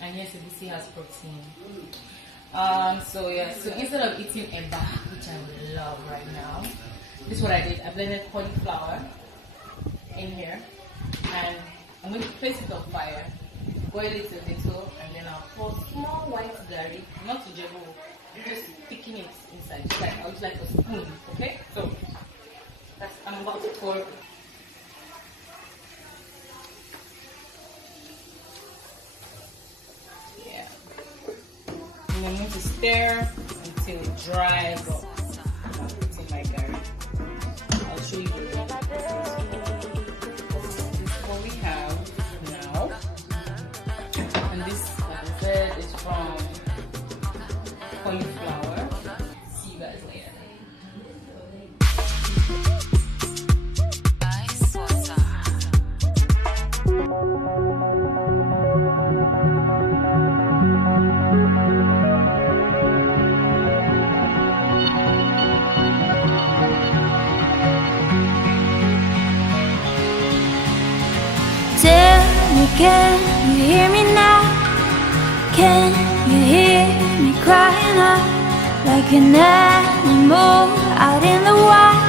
and yes, egusi has protein. So yeah, so instead of eating eba, which I love right now, this is what I did. I blended cauliflower in here, and I'm going to place it on fire, boil it a little, and then I'll pour small white garlic, not to jebo, just sticking it inside, just like I'll use like a spoon. Okay, so that's I'm about to pour. Yeah, and I'm going to stir until it dries up. I'll put in my garlic. I'll show you the way. This is what we have now, and this, like I said, is from cauliflower. See you guys later. Tell me, can you hear me now? Can you hear me crying out like an animal out in the wild?